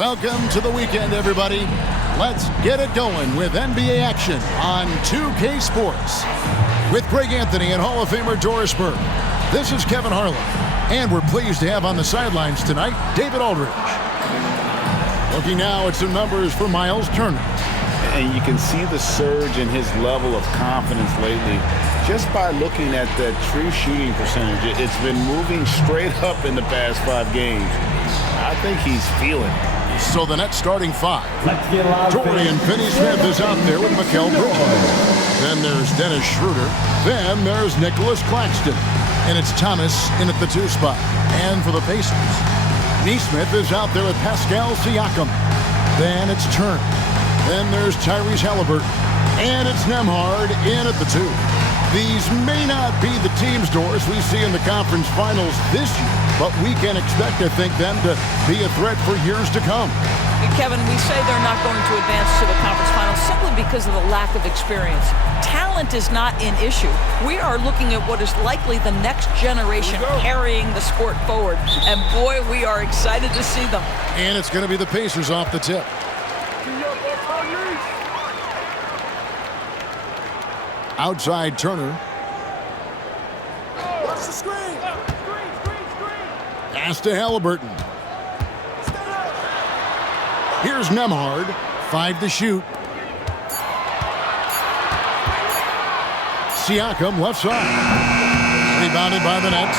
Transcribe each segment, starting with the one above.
Welcome to the weekend, everybody. Let's get it going with NBA action on 2K Sports. With Greg Anthony and Hall of Famer Doris Burke, this is Kevin Harlan. And we're pleased to have on the sidelines tonight, David Aldridge. Looking now at some numbers for Miles Turner. And you can see the surge in his level of confidence lately just by looking at the true shooting percentage. It's been moving straight up in the past 5 games. I think he's feeling it. So the Nets starting 5. Dorian Finney-Smith is out there with Mikal Bridges. Then there's Dennis Schroeder. Then there's Nicholas Claxton. And it's Thomas in at the 2 spot. And for the Pacers, Nesmith is out there with Pascal Siakam. Then it's Turner. Then there's Tyrese Halliburton. And it's Nembhard in at the 2. These may not be the teams, Doris, we see in the conference finals this year, but we can expect, I think, them to be a threat for years to come. Kevin, we say they're not going to advance to the conference finals simply because of the lack of experience. Talent is not an issue. We are looking at what is likely the next generation carrying the sport forward. And boy, we are excited to see them. And it's going to be the Pacers off the tip. Outside Turner. Watch the screen. Pass to Halliburton. Here's Nembhard. 5 to shoot. Siakam left side. Rebounded by the Nets.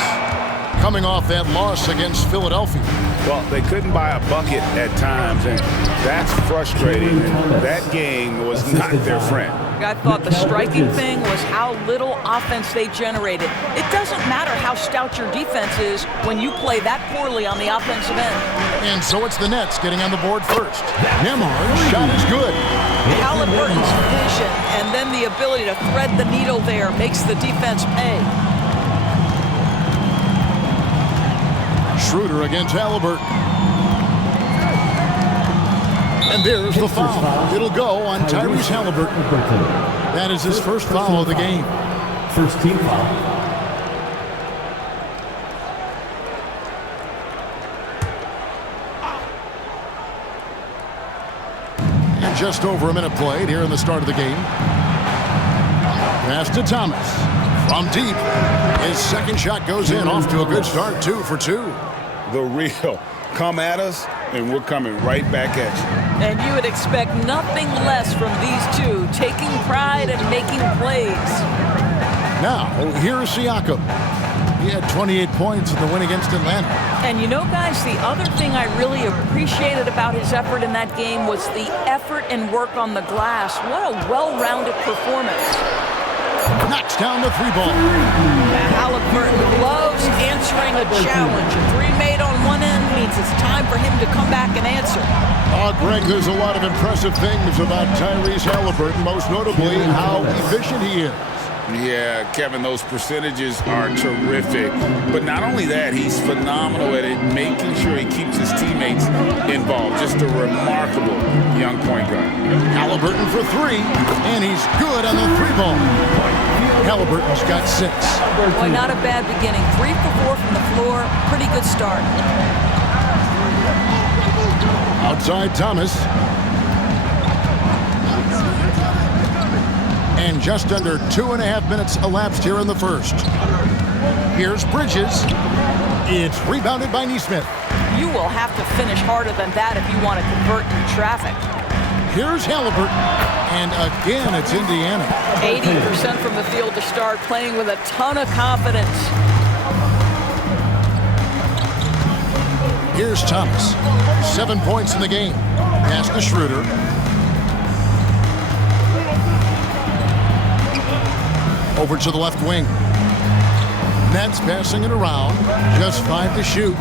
Coming off that loss against Philadelphia. Well, they couldn't buy a bucket at times, and that's frustrating. That game was not their friend. I thought the striking thing was how little offense they generated. It doesn't matter how stout your defense is when you play that poorly on the offensive end. And so it's the Nets getting on the board first. Nembhard's shot is good. Halliburton's vision and then the ability to thread the needle there makes the defense pay. Schroeder against Halliburton. And there's the foul. It'll go on Tyrese Halliburton. That is his first foul of the game. First team foul. And just over a minute played here in the start of the game. Pass to Thomas. From deep. His second shot goes in. Off to a good start. 2 for 2. The real. Come at us, and we're coming right back at you. And you would expect nothing less from these two, taking pride and making plays. Now, here's Siakam. He had 28 points in the win against Atlanta. And you know, guys, the other thing I really appreciated about his effort in that game was the effort and work on the glass. What a well-rounded performance. Knocks down the 3 ball. Halliburton loves answering a challenge. A 3 made on one end means it's time for him to come back and answer. Greg, there's a lot of impressive things about Tyrese Halliburton, most notably how efficient he is. Yeah, Kevin, those percentages are terrific. But not only that, he's phenomenal at it, making sure he keeps his teammates involved. Just a remarkable young point guard. Halliburton for 3, and he's good on the 3 ball. Halliburton's got 6. Boy, not a bad beginning. 3 for 4 from the floor. Pretty good start. Outside Thomas. And just under 2.5 minutes elapsed here in the first. Here's Bridges. It's rebounded by Nesmith. You will have to finish harder than that if you want to convert in traffic. Here's Halliburton. And again, it's Indiana. 80% from the field to start, playing with a ton of confidence. Here's Thomas. 7 points in the game. Pass to Schroeder. Over to the left wing. Nets passing it around. Just 5 to shoot.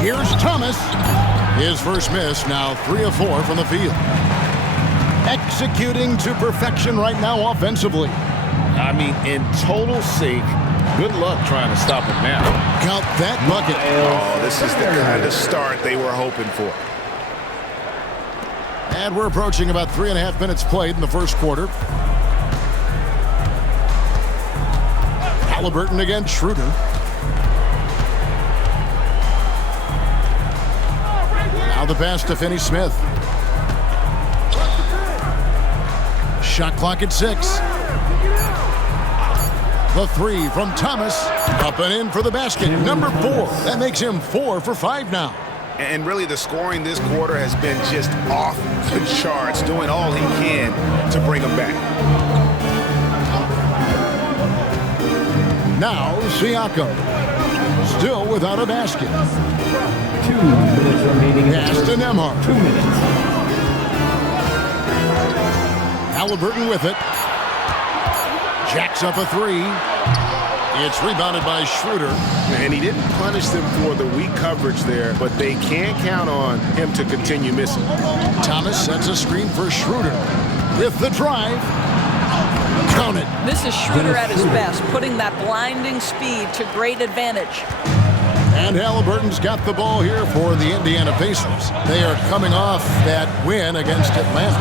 Here's Thomas. His first miss, now 3 of 4 from the field. Executing to perfection right now offensively. I mean, in total sync. Good luck trying to stop him now. Count that bucket. Oh, this is the kind of start they were hoping for. And we're approaching about 3.5 minutes played in the first quarter. Halliburton against Schroeder. Now Now the pass to Finney-Smith. Shot clock at 6. The 3 from Thomas. Up and in for the basket. Number 4. That makes him 4 for 5 now. And really, the scoring this quarter has been just off the charts, doing all he can to bring them back. Now Siakam. Still without a basket. 2 minutes remaining. Pass to Nembhard. 2 minutes. Halliburton with it. Jacks up a 3. It's rebounded by Schroeder. And he didn't punish them for the weak coverage there, but they can't count on him to continue missing. Thomas sets a screen for Schroeder. With the drive. Count it. This is Schroeder at his best, putting that blinding speed to great advantage. And Halliburton's got the ball here for the Indiana Pacers. They are coming off that win against Atlanta.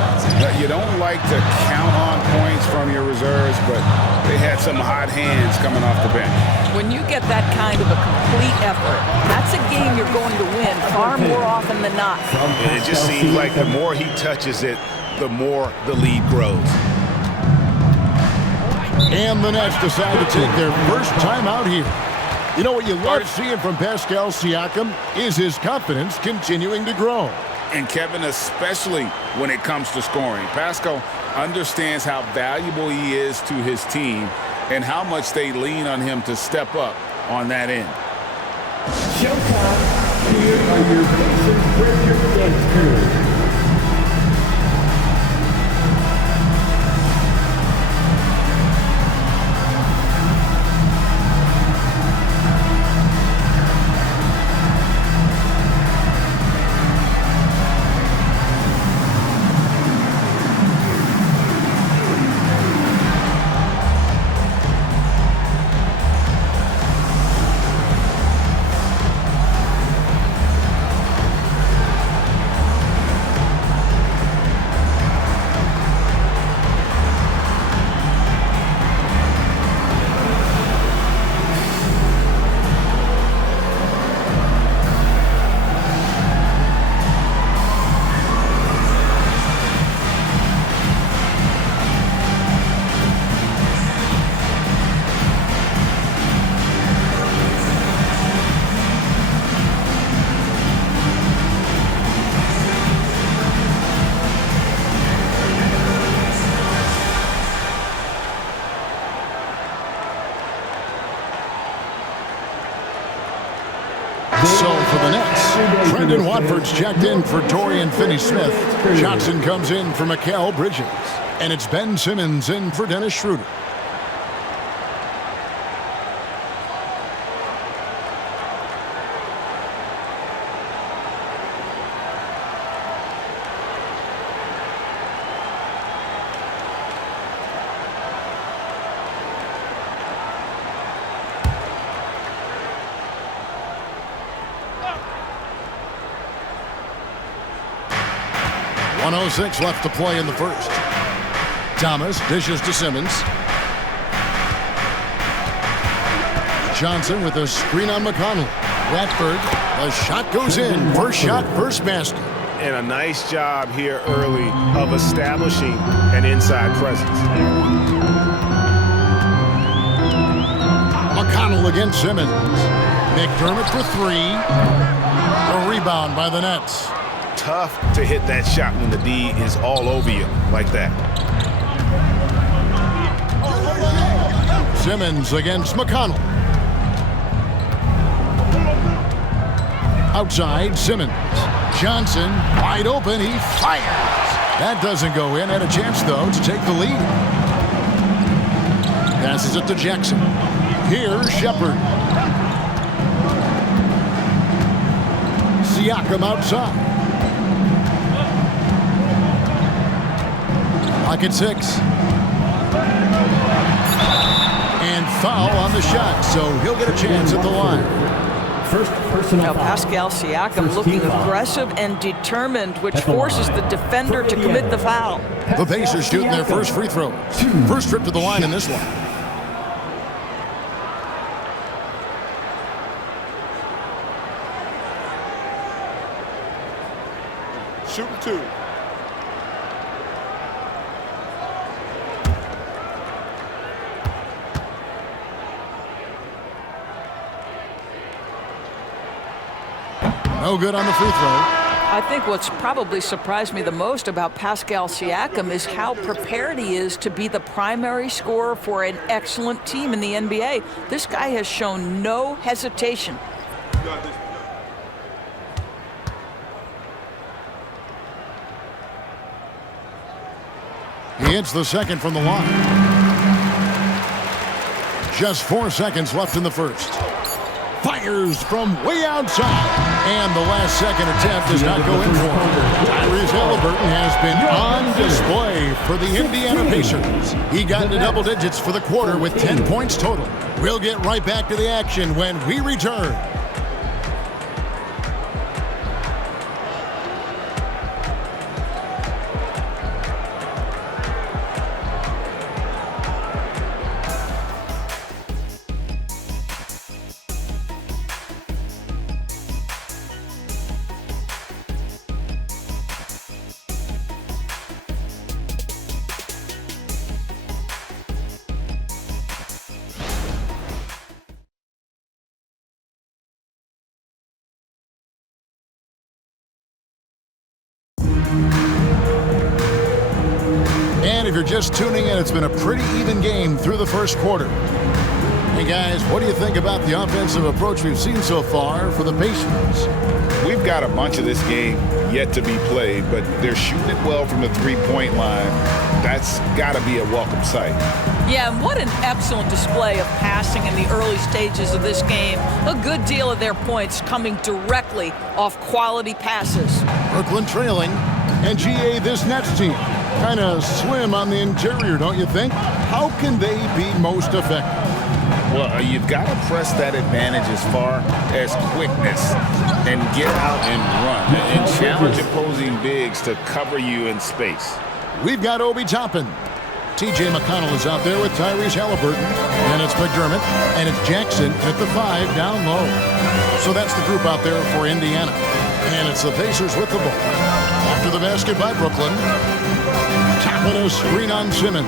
You don't like to count on points from your reserves, but they had some hot hands coming off the bench. When you get that kind of a complete effort, that's a game you're going to win far more often than not. And it just seems like the more he touches it, the more the lead grows. And the Nets decide to take their first time out here. You know what you love seeing from Pascal Siakam is his confidence continuing to grow. And Kevin, especially when it comes to scoring. Pascal understands how valuable he is to his team and how much they lean on him to step up on that end. Showtime. Here are your Pacers breaker dance crew. So for the Nets, Brendan Watford's checked in for Dorian Finney-Smith. Johnson comes in for Mikal Bridges. And it's Ben Simmons in for Dennis Schroeder. .106 left to play in the first. Thomas dishes to Simmons. Johnson with a screen on McConnell. Watford, the shot goes in. First shot, first basket. And a nice job here early of establishing an inside presence. McConnell against Simmons. McDermott for 3. A rebound by the Nets. Tough to hit that shot when the D is all over you like that. Simmons against McConnell. Outside, Simmons. Johnson, wide open, he fires. That doesn't go in. Had a chance, though, to take the lead. Passes it to Jackson. Here's Shepherd. Siakam outside. Clock at 6. And foul on the shot, so he'll get a chance at the line. First personal Now foul. Pascal Siakam First looking team foul. aggressive and determined, which At the forces line. the defender to For commit the Indiana. foul. The Pacers shooting their first free throws. First trip to the line in this one. shooting 2. No good on the free throw. I think what's probably surprised me the most about Pascal Siakam is how prepared he is to be the primary scorer for an excellent team in the NBA. This guy has shown no hesitation. He hits the second from the line. Just 4 seconds left in the first. Fires from way outside. And the last second attempt does not go in for him. Tyrese Haliburton has been on display for the Indiana Pacers. He got into double digits for the quarter with 10 points total. We'll get right back to the action when we return. And if you're just tuning in, it's been a pretty even game through the first quarter. Hey guys, what do you think about the offensive approach we've seen so far for the Pacers? We've got a bunch of this game yet to be played, but they're shooting it well from the three-point line. That's got to be a welcome sight. Yeah, and what an excellent display of passing in the early stages of this game. A good deal of their points coming directly off quality passes. Brooklyn trailing, and GA, this Nets team, kind of slim on the interior, don't you think? How can they be most effective? Well, you've got to press that advantage as far as quickness and get out and run and challenge opposing bigs to cover you in space. We've got Obi Toppin. TJ McConnell is out there with Tyrese Haliburton. And it's McDermott. And it's Jackson at the 5 down low. So that's the group out there for Indiana. And it's the Pacers with the ball. After the basket by Brooklyn. Tapping a screen on Simmons.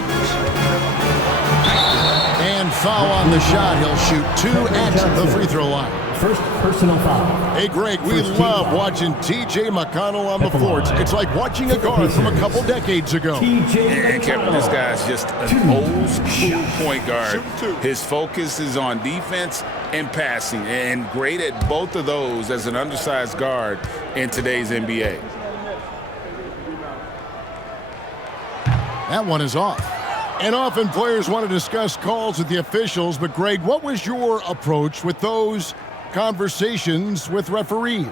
And foul on the shot. He'll shoot 2 at the free throw line. First personal foul. Hey, Greg, we love watching T.J. McConnell on the floor. It's like watching a guard from a couple decades ago. And Kevin, this guy's just an old school point guard. His focus is on defense and passing, and great at both of those as an undersized guard in today's NBA. That one is off. And often players want to discuss calls with the officials, but Greg, what was your approach with those conversations with referees?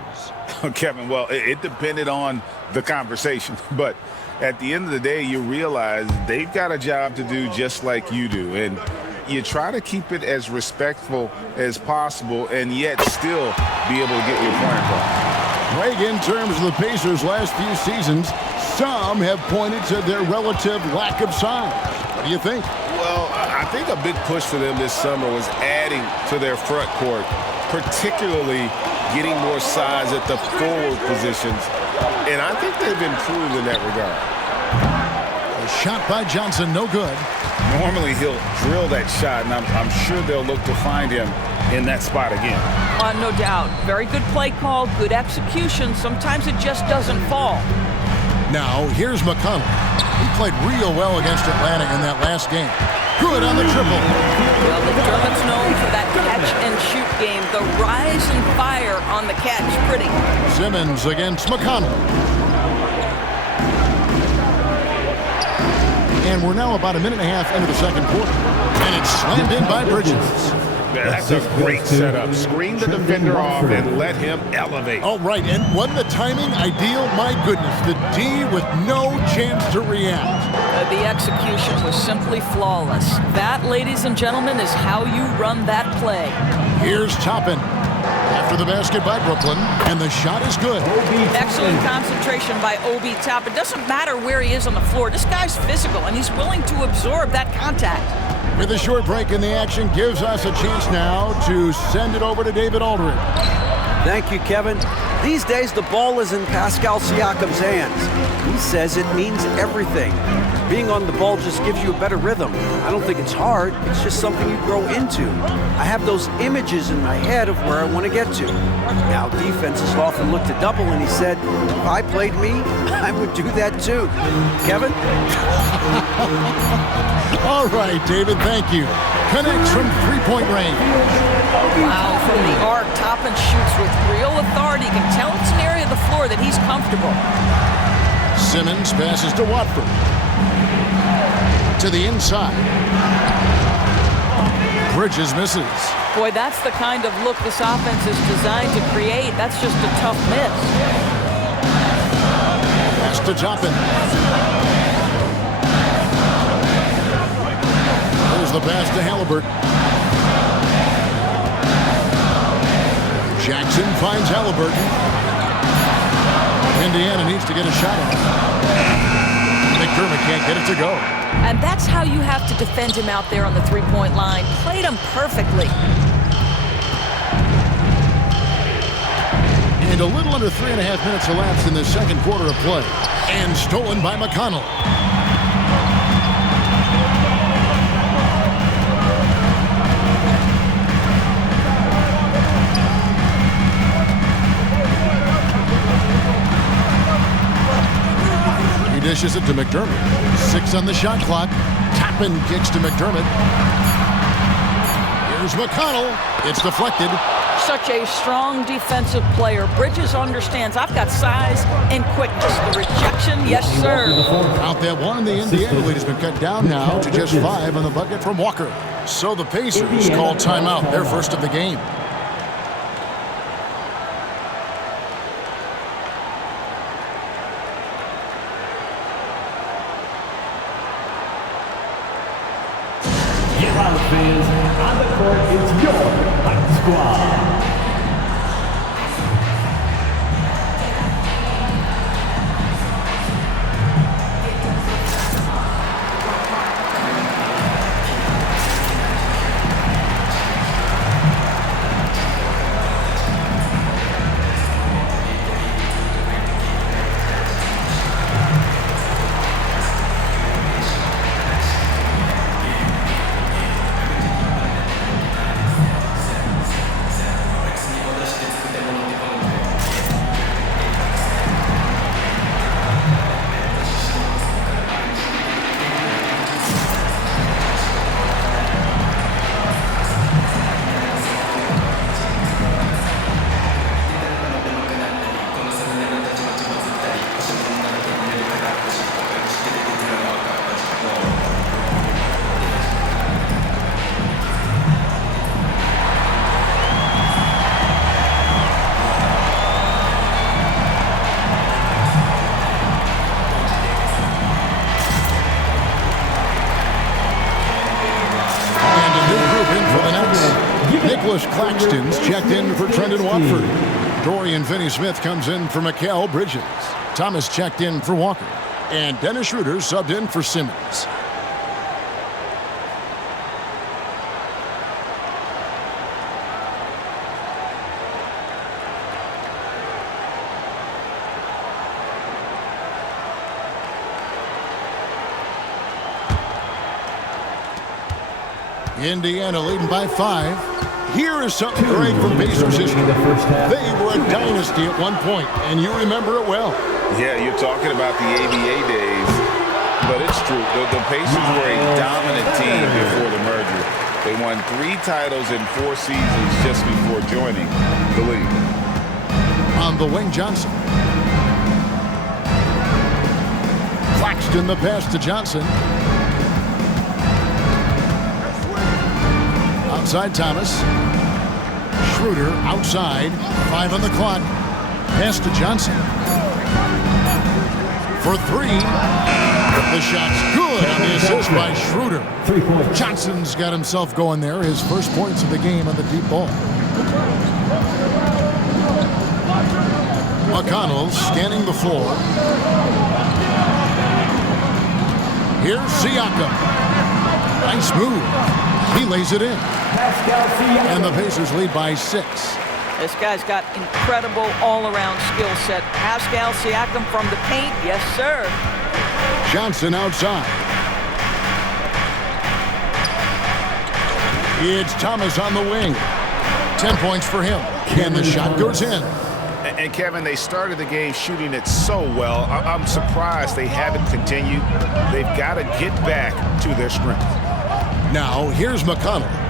Kevin, well, it depended on the conversation, but at the end of the day, you realize they've got a job to do just like you do, and you try to keep it as respectful as possible and yet still be able to get your point across. Greg, in terms of the Pacers' last few seasons, some have pointed to their relative lack of size. What do you think? Well, I think a big push for them this summer was adding to their front court, particularly getting more size at the forward positions, and I think they've improved in that regard. A shot by Johnson, no good. Normally he'll drill that shot, and I'm sure they'll look to find him in that spot again. No doubt. Very good play call, good execution. Sometimes it just doesn't fall. Now, here's McConnell. He played real well against Atlanta in that last game. Good on the triple. Well, McDermott's known for that catch-and-shoot game. The rise and fire on the catch. Pretty. Simmons against McConnell. And we're now about a minute and a half into the second quarter. And it's slammed in by Bridges. That's a great setup. Screen the defender off and let him elevate. All right, and wasn't the timing ideal? My goodness, the D with no chance to react. The execution was simply flawless. That, ladies and gentlemen, is how you run that play. Here's Toppin. After the basket by Brooklyn, and the shot is good. Excellent concentration by Obi Toppin. It doesn't matter where he is on the floor. This guy's physical, and he's willing to absorb that contact. With a short break in the action, gives us a chance now to send it over to David Aldridge. Thank you, Kevin. These days, the ball is in Pascal Siakam's hands. He says it means everything. Being on the ball just gives you a better rhythm. I don't think it's hard. It's just something you grow into. I have those images in my head of where I want to get to. Now, defenses often look to double, and he said, if I played me, I would do that too. Kevin? All right, David, thank you. Connects from three-point range. Wow, from the arc, Toppin shoots with real authority. You can tell it's an area of the floor that he's comfortable. Simmons passes to Watford. To the inside. Bridges misses. Boy, that's the kind of look this offense is designed to create. That's just a tough miss. Pass to Toppin. There's the pass to Halliburton. Jackson finds Halliburton. Indiana needs to get a shot on. McDermott can't get it to go. And that's how you have to defend him out there on the three-point line. Played him perfectly. And a little under 3.5 minutes elapsed in the second quarter of play. And stolen by McConnell. He dishes it to McDermott. 6 on the shot clock. Toppin kicks to McDermott. Here's McConnell. It's deflected. Such a strong defensive player. Bridges understands I've got size and quickness. The rejection, yes, sir. Out that one, the Indiana lead has been cut down now to just 5 on the bucket from Walker. So the Pacers call timeout, their first of the game. Loud fans, on the court is your Fight Squad. Nicholas Claxton's checked in for Trendon Watford. Dorian Finney-Smith comes in for Mikal Bridges. Thomas checked in for Walker. And Dennis Schroeder subbed in for Simmons. Indiana leading by 5. Here is something great from Pacers history. They were a dynasty at one point, and you remember it well. Yeah, you're talking about the ABA days, but it's true. The Pacers were a dominant team before the merger. They won 3 titles in 4 seasons just before joining the league. On the wing, Johnson. Claxton the pass to Johnson. Outside Thomas. Schroeder outside. 5 on the clock. Pass to Johnson. For 3. The shot's good on the assist by Schroeder. Johnson's got himself going there. His first points of the game on the deep ball. McConnell scanning the floor. Here's Siakam. Nice move. He lays it in. And the Pacers lead by 6. This guy's got incredible all-around skill set. Pascal Siakam from the paint. Yes, sir. Johnson outside. It's Thomas on the wing. 10 points for him. And the shot goes in. And Kevin, they started the game shooting it so well. I'm surprised they haven't continued. They've got to get back to their strength. Now, here's McConnell.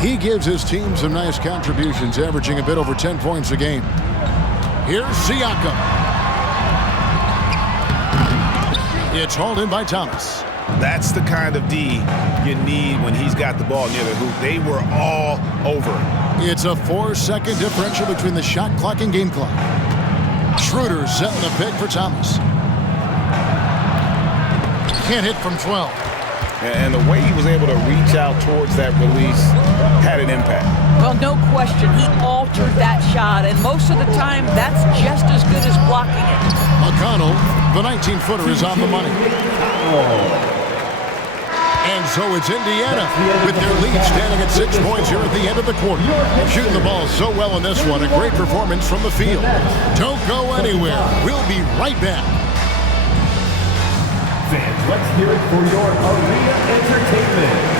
He gives his team some nice contributions, averaging a bit over 10 points a game. Here's Siakam. It's hauled in by Thomas. That's the kind of D you need when he's got the ball near the hoop. They were all over it. It's a 4-second differential between the shot clock and game clock. Schroeder setting the pick for Thomas. Can't hit from 12. And the way he was able to reach out towards that release had an impact. Well, no question. He altered that shot, and most of the time, that's just as good as blocking it. McConnell, the 19-footer, is on the money. And so it's Indiana with their lead standing at 6 points here at the end of the quarter. Shooting the ball so well in this one. A great performance from the field. Don't go anywhere. We'll be right back. Fans, let's hear it for your arena entertainment.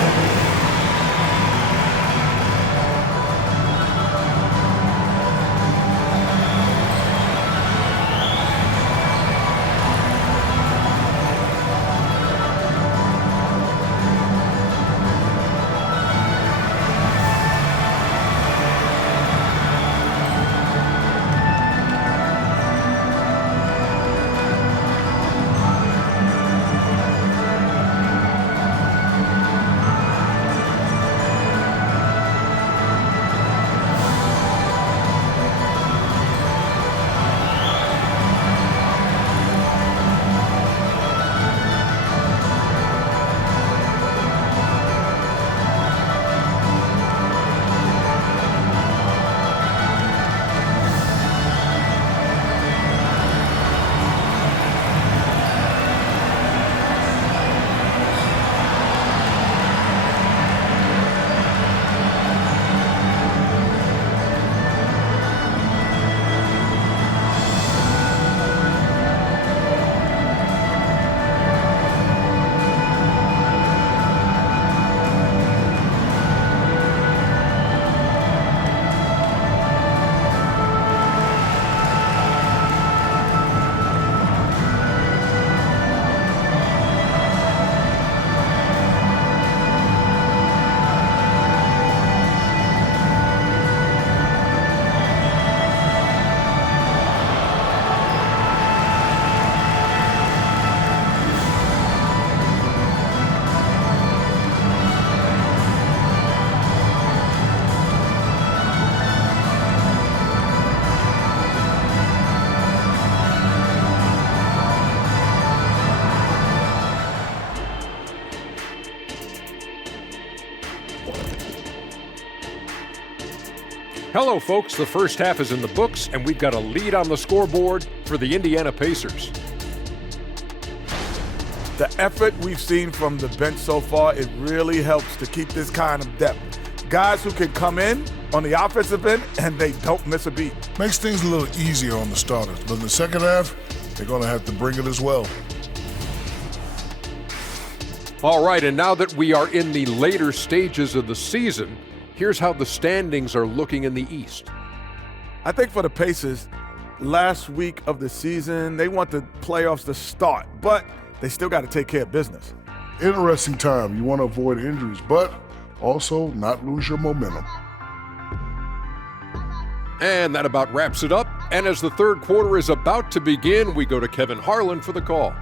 Hello, folks. The first half is in the books, and we've got a lead on the scoreboard for the Indiana Pacers. The effort we've seen from the bench so far, it really helps to keep this kind of depth. Guys who can come in on the offensive end, and they don't miss a beat. Makes things a little easier on the starters, but in the second half, they're going to have to bring it as well. All right, and now that we are in the later stages of the season, here's how the standings are looking in the East. I think for the Pacers, last week of the season, they want the playoffs to start, but they still got to take care of business. Interesting time. You want to avoid injuries, but also not lose your momentum. And that about wraps it up. And as the third quarter is about to begin, we go to Kevin Harlan for the call.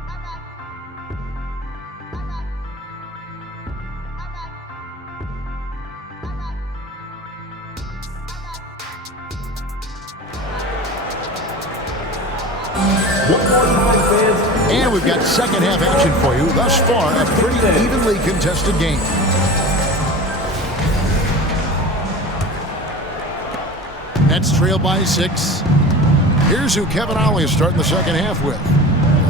And we've got second half action for you. Thus far, a pretty evenly contested game. Nets trail by 6. Here's who Kevin Ollie is starting the second half with.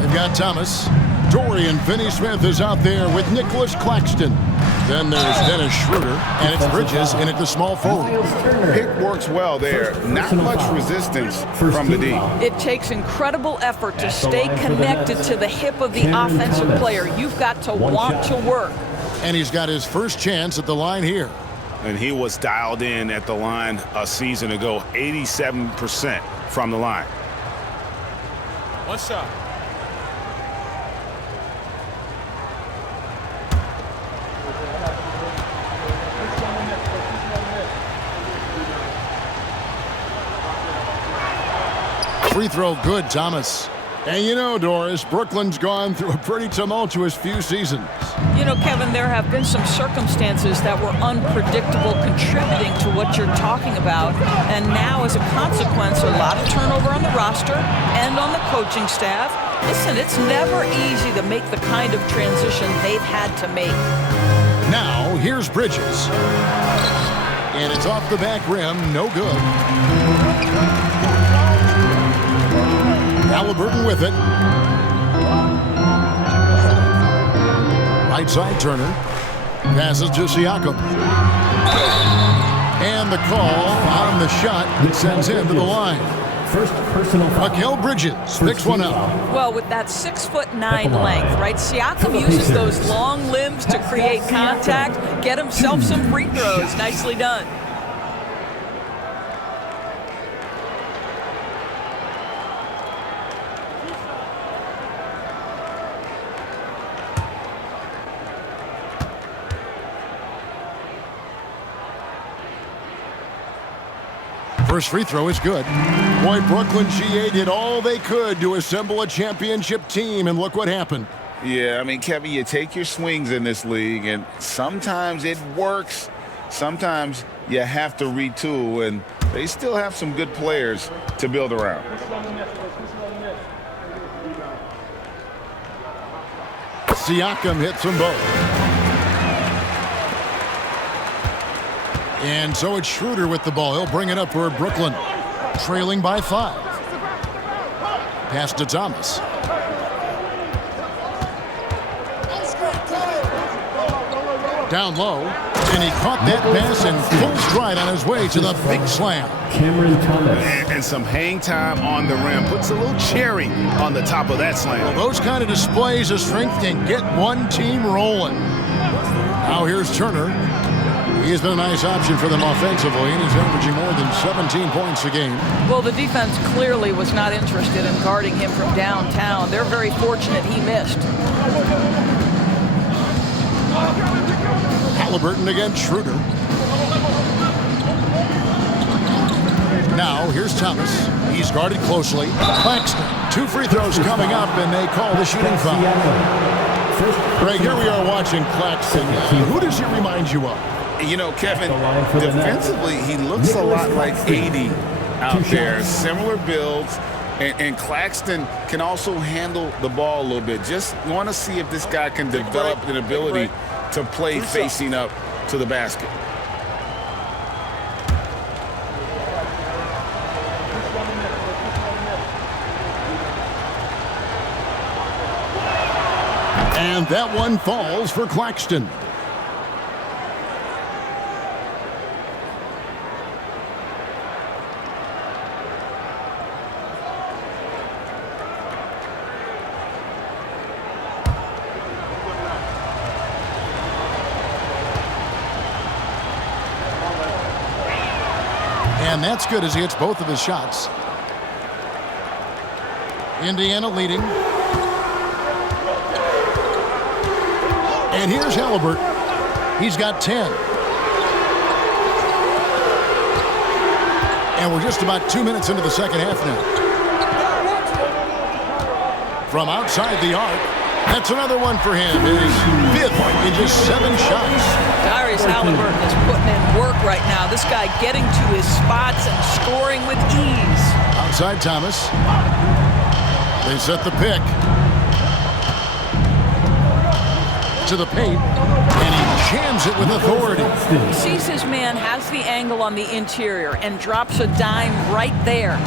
They've got Thomas. Dorian Finney-Smith is out there with Nicholas Claxton. Then there's Dennis Schroeder, and it's Bridges in at the small forward. Pick works well there. Not much resistance from the D. It takes incredible effort to stay connected to the hip of the offensive player. You've got to want to work. And he's got his first chance at the line here. And he was dialed in at the line a season ago, 87% from the line. One shot. Free throw good, Thomas. And you know, Doris, Brooklyn's gone through a pretty tumultuous few seasons. You know, Kevin, there have been some circumstances that were unpredictable contributing to what you're talking about. And now, as a consequence, a lot of turnover on the roster and on the coaching staff. Listen, it's never easy to make the kind of transition they've had to make. Now, here's Bridges. And it's off the back rim, no good. Halliburton with it. Right side Turner. Passes to Siakam. And the call on the shot that sends him to the line. First personal foul. Mikal Bridges picks one up. Well, with that 6'9" length, right? Siakam uses those long limbs to create contact, get himself some free throws. Nicely done. First free throw is good. Boy, Brooklyn GA did all they could to assemble a championship team, and look what happened. Yeah, I mean, Kevin, you take your swings in this league, and sometimes it works. Sometimes you have to retool, and they still have some good players to build around. Siakam hits them both. And so it's Schroeder with the ball. He'll bring it up for Brooklyn, trailing by 5. Pass to Thomas. Down low, and he caught that pass in full stride on his way to the big slam. Cameron Thomas. And some hang time on the rim. Puts a little cherry on the top of that slam. Well, those kind of displays of strength can get one team rolling. Now here's Turner. He's been a nice option for them offensively, and he's averaging more than 17 points a game. Well, the defense clearly was not interested in guarding him from downtown. They're very fortunate he missed. Halliburton against Schroeder. Now, here's Thomas. He's guarded closely. Claxton. 2 free throws coming up, and they call the shooting foul. Greg, here we are watching Claxton. Who does he remind you of? You know, Kevin, defensively, he looks a lot like 80 out there. Similar builds, and Claxton can also handle the ball a little bit. Just want to see if this guy can develop an ability to play facing up to the basket. And that one falls for Claxton. And that's good as he hits both of his shots. Indiana leading. And here's Halliburton. He's got 10. And we're just about 2 minutes into the second half now. From outside the arc, that's another one for him. His 5th in just 7 shots. Darius Halliburton is putting in work right now. This guy getting to his spots and scoring with ease. Outside Thomas. They set the pick. To the paint, and he jams it with authority. He sees his man has the angle on the interior and drops a dime right there.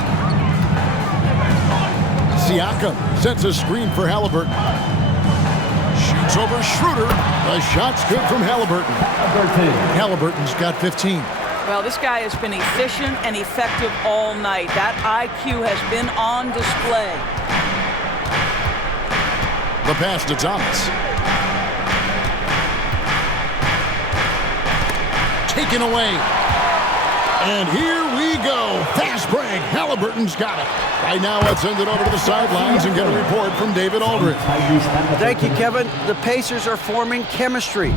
Siakam sets a screen for Halliburton. Looks over Schroeder. The shot's good from Halliburton. Halliburton's got 15. Well, this guy has been efficient and effective all night. That IQ has been on display. The pass to Thomas. Taken away. And here we go. Fast break. Halliburton's got it. Right now, let's send it over to the sidelines and get a report from David Aldridge. Thank you, Kevin. The Pacers are forming chemistry.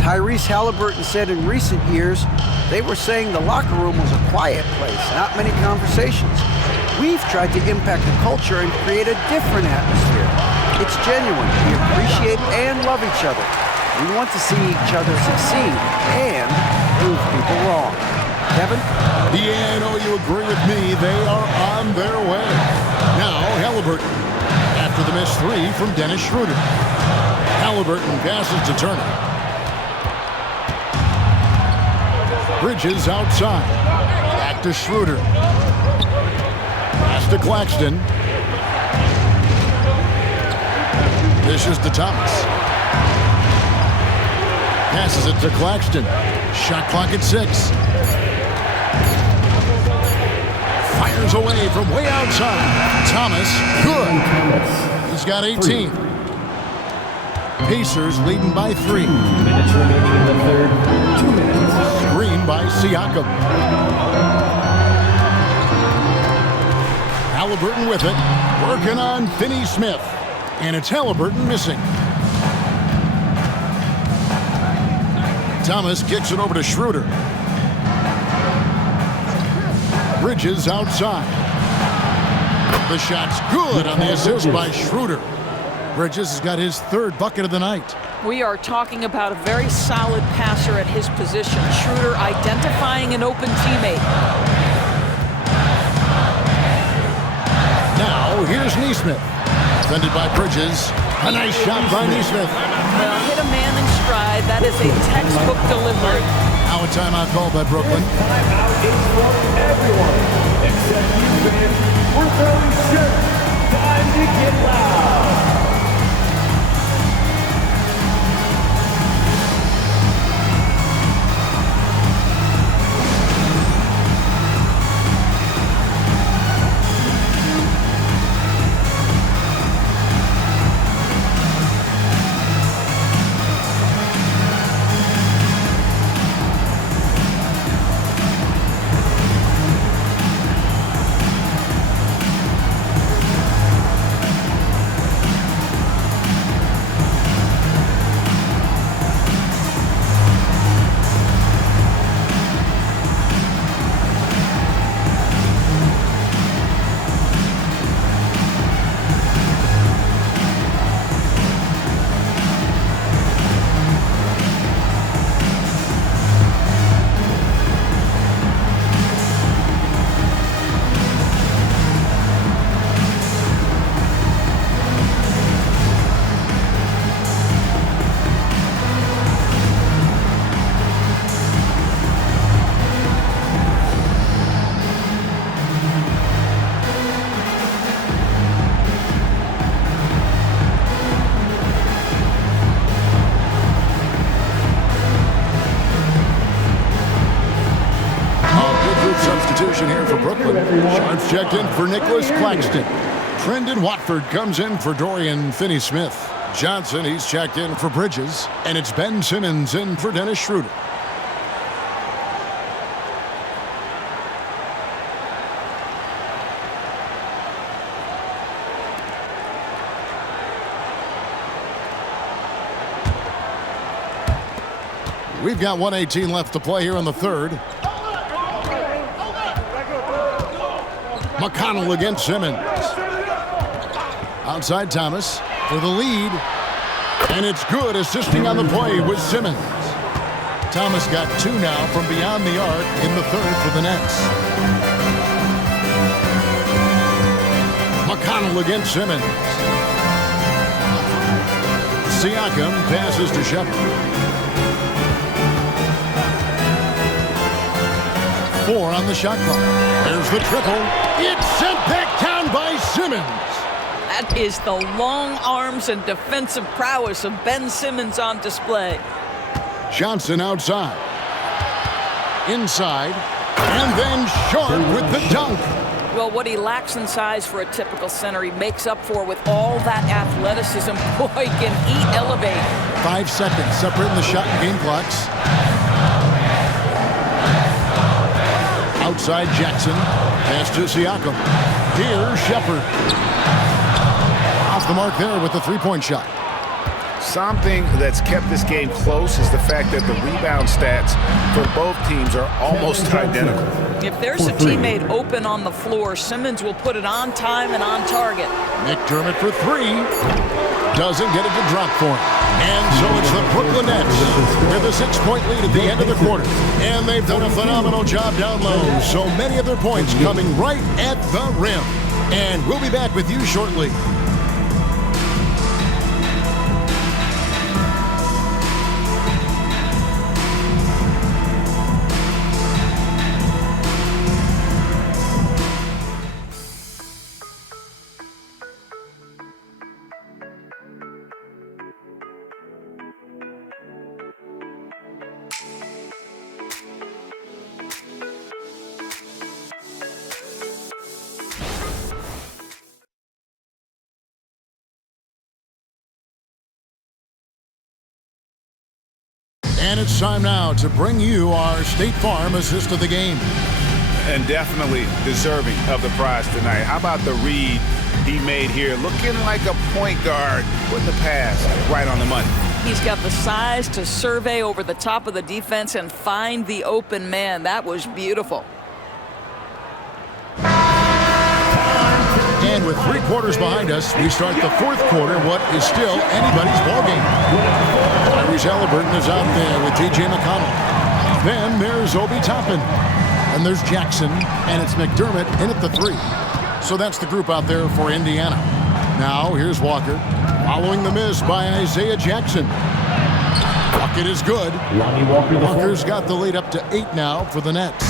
Tyrese Halliburton said in recent years, they were saying the locker room was a quiet place, not many conversations. We've tried to impact the culture and create a different atmosphere. It's genuine. We appreciate and love each other. We want to see each other succeed and prove people wrong. Kevin? Yeah, I know you agree with me. They are on their way. Now, Halliburton. After the missed three from Dennis Schroeder. Halliburton passes to Turner. Bridges outside. Back to Schroeder. Pass to Claxton. Dishes to Thomas. Passes it to Claxton. Shot clock at 6. Fires away from way outside. Thomas, good. He's got 18. Pacers leading by 3. 2 minutes remaining in the third. 2 minutes. Screen by Siakam. Halliburton with it. Working on Finney-Smith. And it's Halliburton missing. Thomas kicks it over to Schroeder. Bridges outside. The shot's good on the assist by Schroeder. Bridges has got his 3rd bucket of the night. We are talking about a very solid passer at his position. Schroeder identifying an open teammate. Now, here's Nesmith. Defended by Bridges. A nice shot by Nesmith. Well, hit a man in stride. That is a textbook delivery. Now a timeout called by Brooklyn. Timeout is for everyone except you fans. We're throwing shirts. Time to get loud. Here for Brooklyn. Sharps checked in for Nicholas Claxton. Trendon Watford comes in for Dorian Finney-Smith. Johnson, he's checked in for Bridges. And it's Ben Simmons in for Dennis Schroeder. We've got 1:18 left to play here in the third. McConnell against Simmons. Outside Thomas for the lead. And it's good, assisting on the play with Simmons. Thomas got 2 now from beyond the arc in the third for the Nets. McConnell against Simmons. Siakam passes to Shepard. 4 on the shot clock. There's the triple. It's sent back down by Simmons. That is the long arms and defensive prowess of Ben Simmons on display. Johnson outside. Inside. And then Sharp with the dunk. Well, what he lacks in size for a typical center, he makes up for with all that athleticism. Boy, can he elevate. 5 seconds separating the shot and game clocks. Outside Jackson. Pass to Siakam. Here's Shepard. Off the mark there with the three-point shot. Something that's kept this game close is the fact that the rebound stats for both teams are almost identical. If there's a teammate open on the floor, Simmons will put it on time and on target. McDermott for three. Doesn't get it to drop for him. And so it's the Brooklyn Nets with a 6-point lead at the end of the quarter. And they've done a phenomenal job down low. So many of their points coming right at the rim. And we'll be back with you shortly. And it's time now to bring you our State Farm assist of the game. And definitely deserving of the prize tonight. How about the read he made here? Looking like a point guard, putting the pass right on the money. He's got the size to survey over the top of the defense and find the open man. That was beautiful. And with 3 quarters behind us, we start the 4th quarter, what is still anybody's ballgame. Tyrese Halliburton is out there with T.J. McConnell. Then there's Obi Toppin. And there's Jackson, and it's McDermott in at the 3. So that's the group out there for Indiana. Now here's Walker, following the miss by Isaiah Jackson. Bucket is good. Walker's got the lead up to 8 now for the Nets.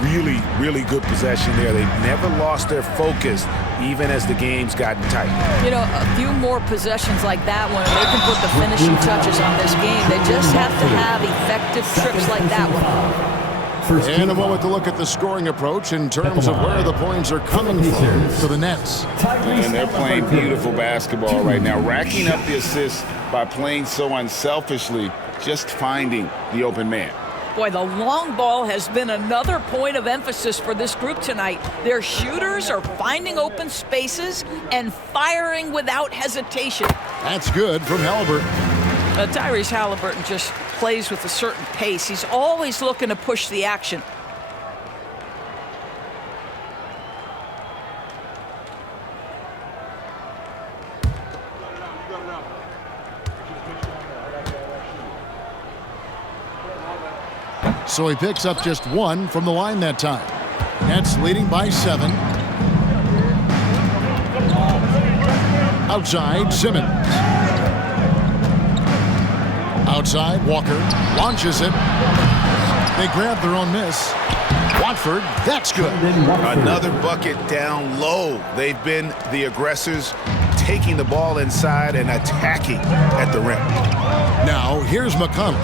Really, really good possession there. They've never lost their focus, even as the game's gotten tight. You know, a few more possessions like that one, and they can put the finishing touches on this game. They just have to have effective trips like that one. In a moment to look at the scoring approach in terms of where the points are coming from for the Nets. And they're playing beautiful basketball right now, racking up the assists by playing so unselfishly, just finding the open man. Boy, the long ball has been another point of emphasis for this group tonight. Their shooters are finding open spaces and firing without hesitation. That's good from Halliburton. Tyrese Halliburton just plays with a certain pace. He's always looking to push the action. So he picks up just 1 from the line that time. Nets leading by 7. Outside, Simmons. Outside, Walker launches it. They grab their own miss. Watford, that's good. Another bucket down low. They've been the aggressors, taking the ball inside and attacking at the rim. Now, here's McConnell.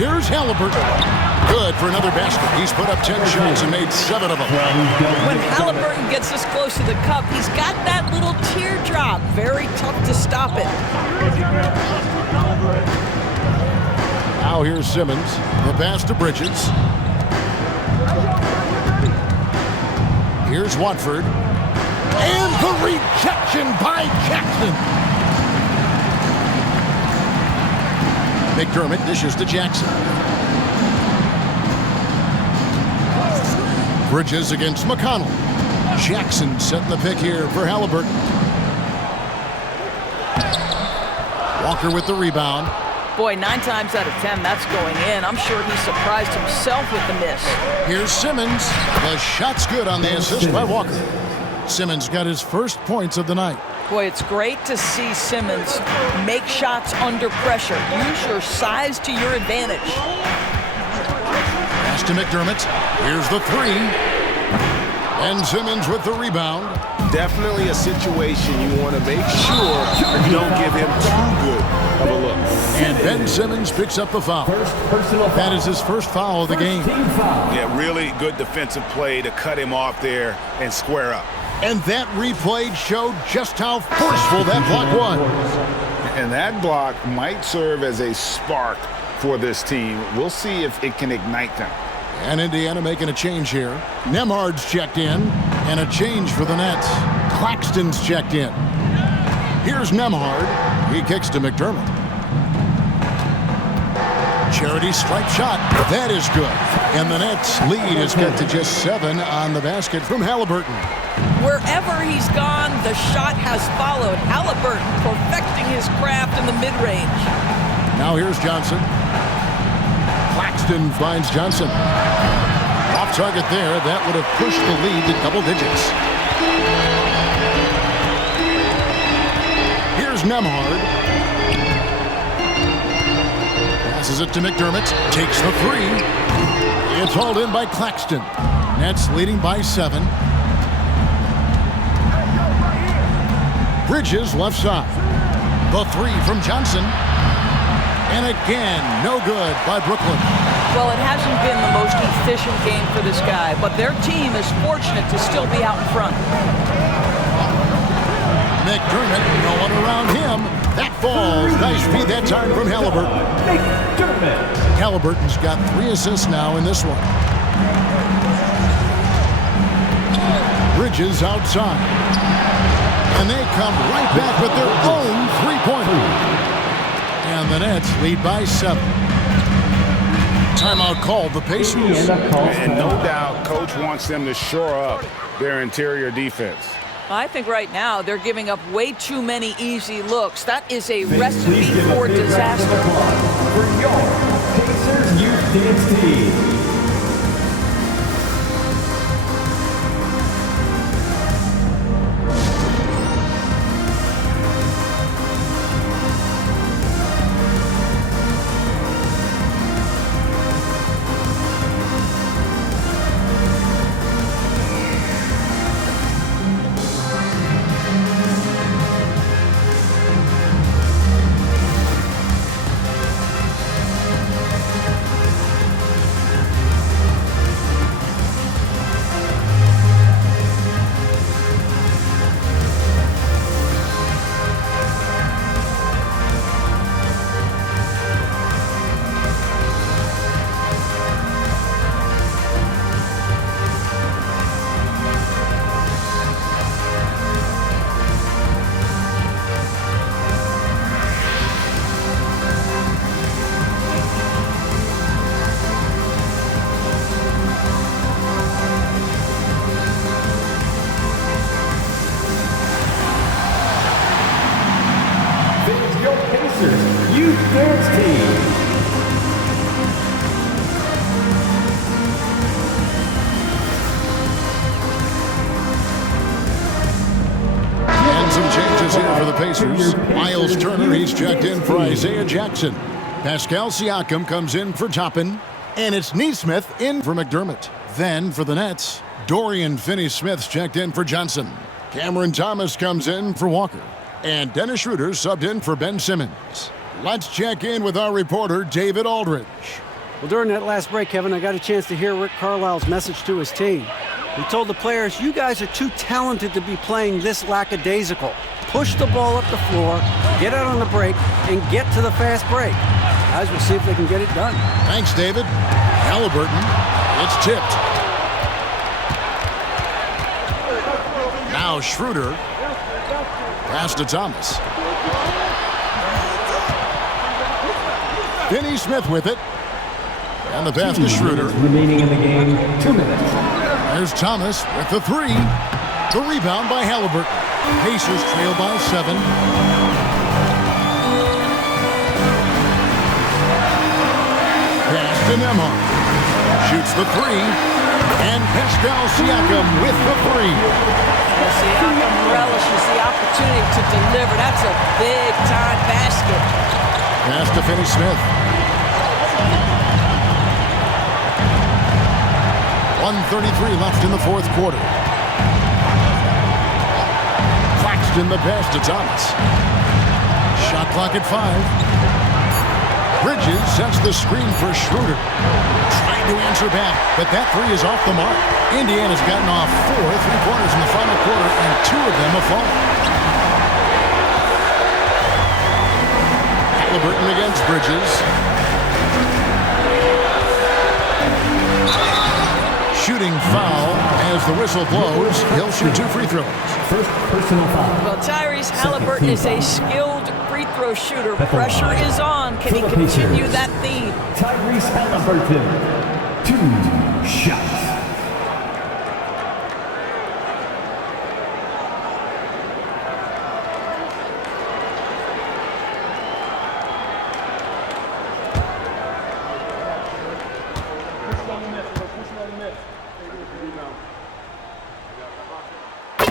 Here's Halliburton. Good for another basket. He's put up 10 shots and made 7 of them. When Halliburton gets this close to the cup, he's got that little teardrop. Very tough to stop it. Now here's Simmons. The pass to Bridges. Here's Watford. And the rejection by Jackson. McDermott dishes to Jackson. Bridges against McConnell. Jackson setting the pick here for Halliburton. Walker with the rebound. Boy, 9 times out of 10, that's going in. I'm sure he surprised himself with the miss. Here's Simmons. The shot's good on the assist by Walker. Simmons got his first points of the night. Boy, it's great to see Simmons make shots under pressure. Use your size to your advantage. Pass to McDermott. Here's the 3. Ben Simmons with the rebound. Definitely a situation you want to make sure you don't give him too good of a look. And Ben Simmons picks up the foul. That is his first foul of the game. Yeah, really good defensive play to cut him off there and square up. And that replay showed just how forceful that block was. And that block might serve as a spark for this team. We'll see if it can ignite them. And Indiana making a change here. Nembhard's checked in, and a change for the Nets. Claxton's checked in. Here's Nembhard. He kicks to McDermott. Charity stripe shot. That is good. And the Nets lead is cut to just 7 on the basket from Halliburton. Wherever he's gone, the shot has followed. Halliburton perfecting his craft in the mid-range. Now here's Johnson. Claxton finds Johnson. Off target there. That would have pushed the lead to double digits. Here's Nembhard. Passes it to McDermott. Takes the three. It's hauled in by Claxton. Nets leading by 7. Bridges left side. The three from Johnson. And again, no good by Brooklyn. Well, it hasn't been the most efficient game for this guy, but their team is fortunate to still be out in front. McDermott, no one around him. That falls. Nice feed that time from Halliburton. Halliburton's got 3 assists now in this one. Bridges outside. And they come right back with their own three-pointer. And the Nets lead by 7. Timeout called the Pacers. And no doubt, Coach wants them to shore up their interior defense. I think right now they're giving up way too many easy looks. That is a recipe for disaster. For your Pacers Youth Dance Team. Pacers. Miles Turner, he's checked in for Isaiah Jackson. Pascal Siakam comes in for Toppin. And it's Nesmith in for McDermott. Then for the Nets, Dorian Finney-Smith's checked in for Johnson. Cameron Thomas comes in for Walker. And Dennis Schroeder subbed in for Ben Simmons. Let's check in with our reporter, David Aldridge. Well, during that last break, Kevin, I got a chance to hear Rick Carlisle's message to his team. He told the players, you guys are too talented to be playing this lackadaisical. Push the ball up the floor, get out on the break, and get to the fast break. Guys, we'll see if they can get it done. Thanks, David. Halliburton, it's tipped. Now Schroeder. Pass to Thomas. Finney-Smith with it. And the pass to Schroeder. Remaining in the game, 2 minutes. There's Thomas with the three. The rebound by Halliburton. Pacers trail by 7. Pass to Nembhard. Shoots the three. And Pascal Siakam with the three. Siakam relishes the opportunity to deliver. That's a big-time basket. Pass to Finney-Smith. 1:33 left in the fourth quarter. Claxton the pass to Thomas. Shot clock at 5. Bridges sets the screen for Schroeder. Trying to answer back, but that three is off the mark. Indiana's gotten off 4 3-pointers in the final quarter, and 2 of them have fallen. Halliburton against Bridges. Shooting foul as the whistle blows. He'll shoot 2 free throws. First personal foul. Well, Tyrese Halliburton is a skilled free throw shooter. Pressure is on. Can he continue that theme? Tyrese Halliburton, 2 shots.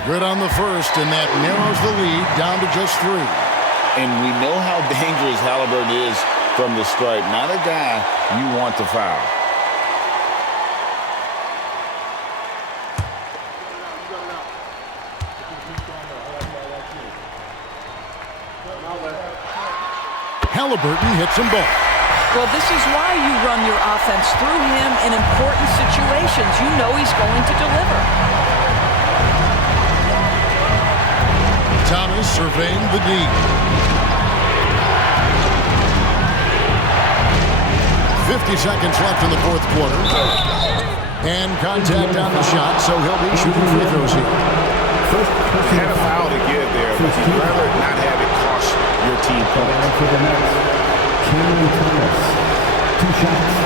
Good on the first, and that narrows the lead down to just 3. And we know how dangerous Halliburton is from the stripe. Not a guy you want to foul. Halliburton hits them both. Well, this is why you run your offense through him in important situations. You know he's going to deliver. Thomas surveying the D. 50 seconds left in the fourth quarter. And contact on the shot, so he'll be shooting free throws here. You had a foul to give there, but you'd rather not have it cost your team points. For the Nets, Cameron Thomas, 2 shots.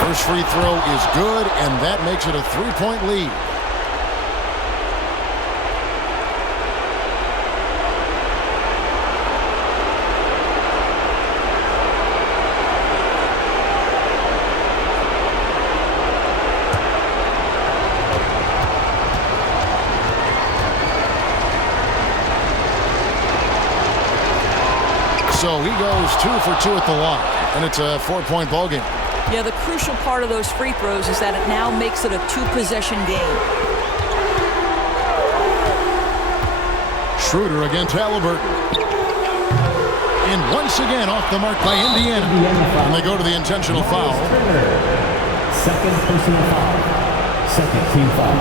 First free throw is good, and that makes it a 3-point lead. So he goes 2 for 2 at the line, and it's a 4-point ball game. Yeah, the crucial part of those free throws is that it now makes it a 2-possession game. Schroeder against Halliburton. And once again off the mark by Indiana. And they go to the intentional foul. Second personal foul. Second team foul.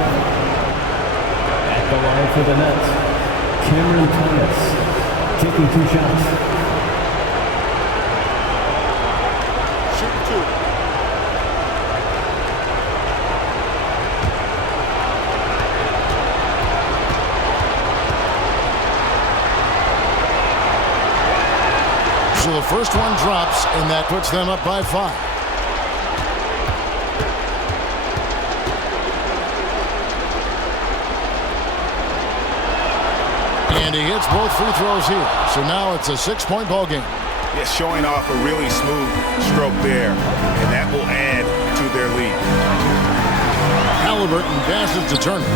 At the line for the Nets, Cameron Thomas taking 2 shots. So the first one drops, and that puts them up by 5. And he hits both free throws here. So now it's a 6-point ball game. Yeah, showing off a really smooth stroke there, and that will add to their lead. Halliburton passes to Turner.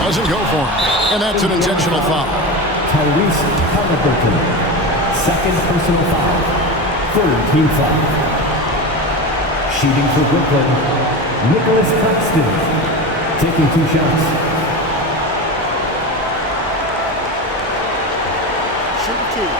Doesn't go for him. And that's an intentional foul. Tyrese Halliburton. Second personal foul. Third team foul. Shooting for Brooklyn, Nicholas Claxton. Taking 2 shots. Shooting 2.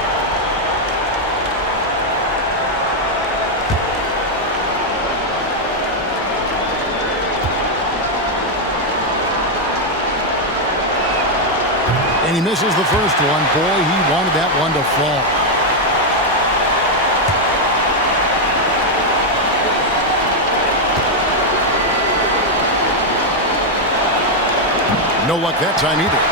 And he misses the first one. Boy, he wanted that one to fall. No luck that time either.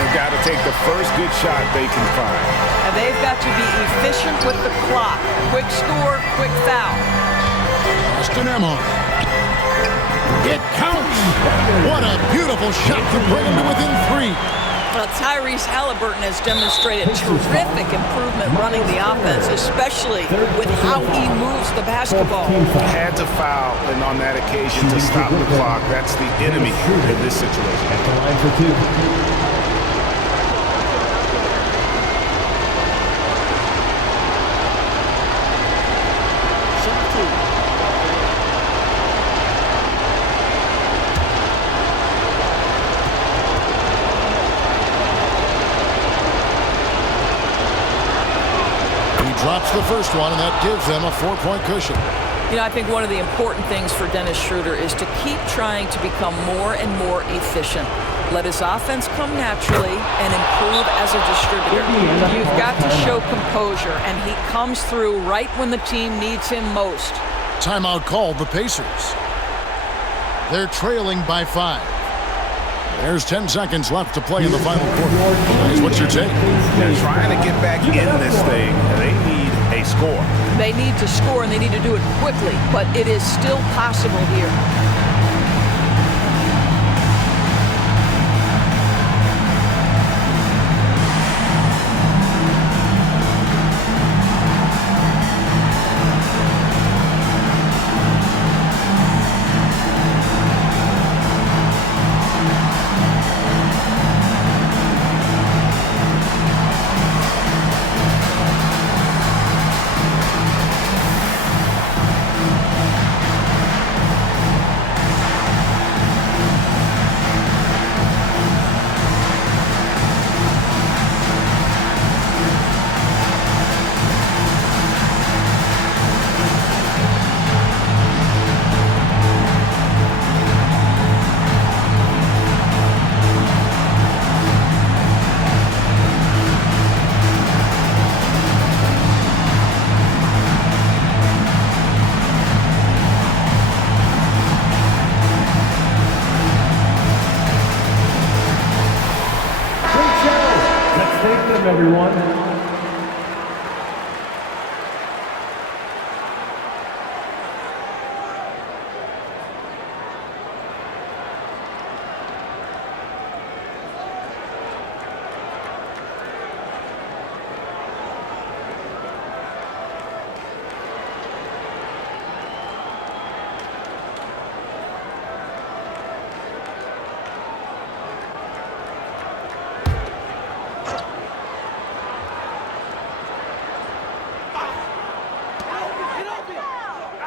They've got to take the first good shot they can find. And they've got to be efficient with the clock. Quick score, quick foul. Austin Emma. It counts. What a beautiful shot to bring him to within 3. Well, Tyrese Halliburton has demonstrated terrific improvement running the offense, especially with how he moves the basketball. Had to foul, and on that occasion to stop the clock. That's the enemy in this situation. At the line for 2. Drops the first one, and that gives them a 4-point cushion. You know, I think one of the important things for Dennis Schroeder is to keep trying to become more and more efficient. Let his offense come naturally and improve as a distributor. You've got to show composure, and he comes through right when the team needs him most. Timeout called the Pacers. They're trailing by 5. There's 10 seconds left to play in the final quarter. Guys, what's your take? They're trying to get back in this thing. They need a score. They need to score, and they need to do it quickly, but it is still possible here. Everyone.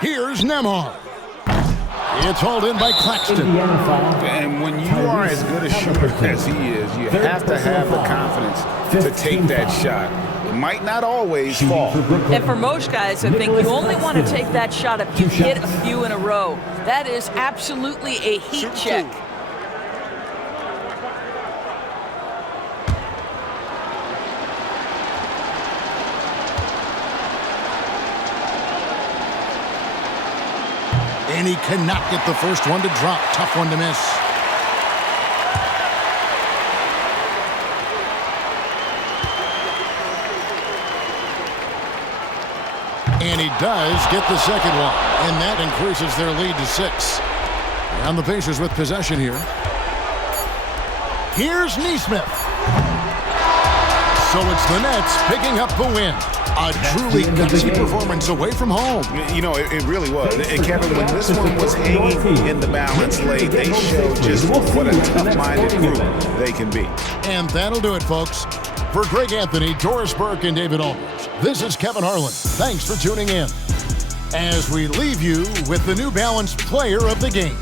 Here's Nembhard. It's hauled in by Claxton. And when you are as good a shooter as he is, you have to have the confidence to take that shot. It might not always fall. And for most guys, I think you only want to take that shot if you hit a few in a row. That is absolutely a heat check. And he cannot get the first one to drop. Tough one to miss. And he does get the second one. And that increases their lead to 6. And the Pacers with possession here. Here's Nesmith. So it's the Nets picking up the win. A truly gutsy performance away from home. You know, it really was. And Kevin, when this one was hanging in the balance late, they showed just what a tough-minded group they can be. And that'll do it, folks. For Greg Anthony, Doris Burke, and David Aldridge, this is Kevin Harlan. Thanks for tuning in. As we leave you with the New Balance Player of the Game.